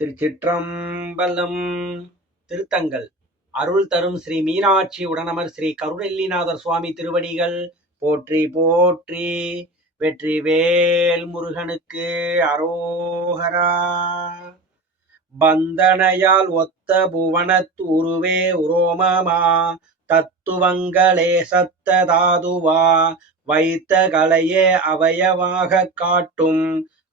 திருச்சிற்றம்பலம். திருத்தங்கள் அருள் தரும் ஸ்ரீ மீனாட்சி உடனமர் ஸ்ரீ கருணெல்லிநாதர் சுவாமி திருவடிகள் போற்றி போற்றி. வெற்றிவேல் முருகனுக்கு அரோகரா. பந்தனையால் ஒத்த புவனத்து உருவே உரோமமா தத்துவங்களே சத்த தாதுவா வைத்த கலையே அவயவாக காட்டும்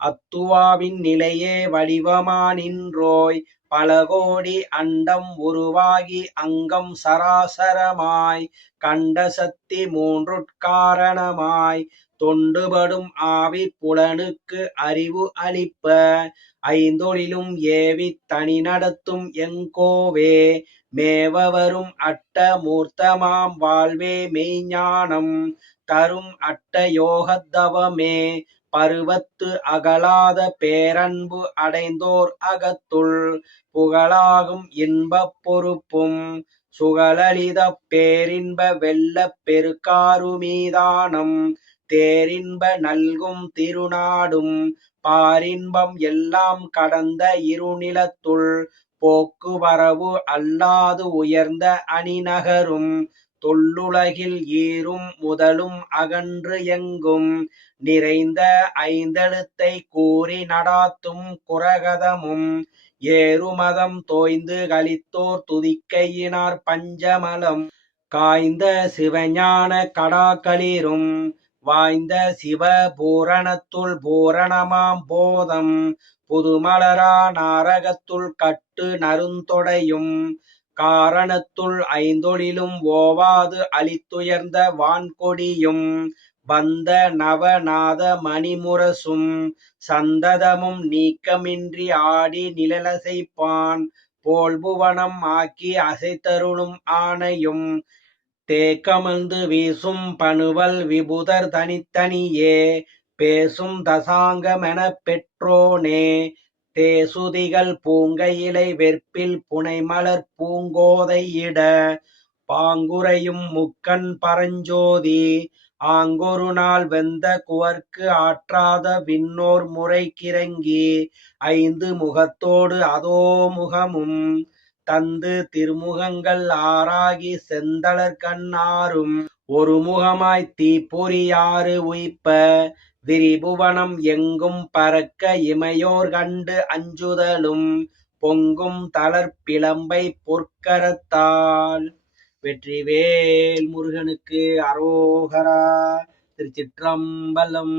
அத்துவாவின் நிலையே வடிவமா நின்றோய் பலகோடி அண்டம் உருவாகி அங்கம் சராசரமாய் கண்ட சக்தி மூன்றுட்காரணமாய் தொண்டுபடும் ஆவி புலனுக்கு அறிவு அளிப்ப ஐந்தொழிலும் ஏவித் தனி நடத்தும் எங்கோவே மேவவரும் அட்ட மூர்த்தமாம் வாழ்வே மெய்ஞானம் தரும் அட்ட யோகத்தவமே பருவத்து அகலாத பேரன்பு அடைந்தோர் அகத்துள் புகழாகும் இன்பப் பொறுப்பும் சுகலலித பேரின்ப வெள்ளப் பெருக்காருமீதானம் தேரின்ப நல்கும் திருநாடும் பாரின்பம் எல்லாம் கடந்த இருநிலத்துள் போக்குவரவு அல்லாது உயர்ந்த அணிநகரும் தொல்லுலகில் ஈரும் முதலும் அகன்று எங்கும் நிறைந்த ஐந்தெழுத்தை கூறி நடாத்தும் குரகதமும் ஏறுமதம் தோய்ந்து கலித்தோர் துதிக்கையினார் பஞ்சமலம் காய்ந்த சிவஞான கடாக்களிரும் வாய்ந்த சிவ பூரணத்துள் பூரணமாம் போதம் புதுமலரா நாரகத்துள் கட்டு நருந்தொடையும் காரணத்துள் ஐந்தொழிலும் ஓவாது அளித்துயர்ந்த வான்கொடியும் வந்த நவநாத மணிமுரசும் சந்ததமும் நீக்கமின்றி ஆடி நிழலசைப்பான் போல் புவனம் ஆக்கி அசைத்தருளும் ஆணையும் தேக்கமழ்ந்து வீசும் பணுவல் விபுதர் தனித்தனியே பேசும் தசாங்கமெனப் பெற்றோனே தேசுதிகள் பூங்கையிலை வெற்பில் புனைமலர் பூங்கோதையிட பாங்குறையும் முக்கண் பரஞ்சோதி ஆங்கொரு நாள் வெந்த குவர்க்கு ஆற்றாத விண்ணோர் முறைக்கிறங்கி ஐந்து முகத்தோடு அதோ முகமும் தந்து திருமுகங்கள் ஆறாகி செந்தளர் கண்ணாரும் ஒரு முகமாய் தீப்பொறியாறு உய்ப்ப விரிபுவனம் எங்கும் பறக்க இமையோர் கண்டு அஞ்சுதலும் பொங்கும் தளர்பிளம்பை பொற்கரத்தால். வெற்றிவேல் முருகனுக்கு அரோகரா. திருச்சிற்றம்பலம்.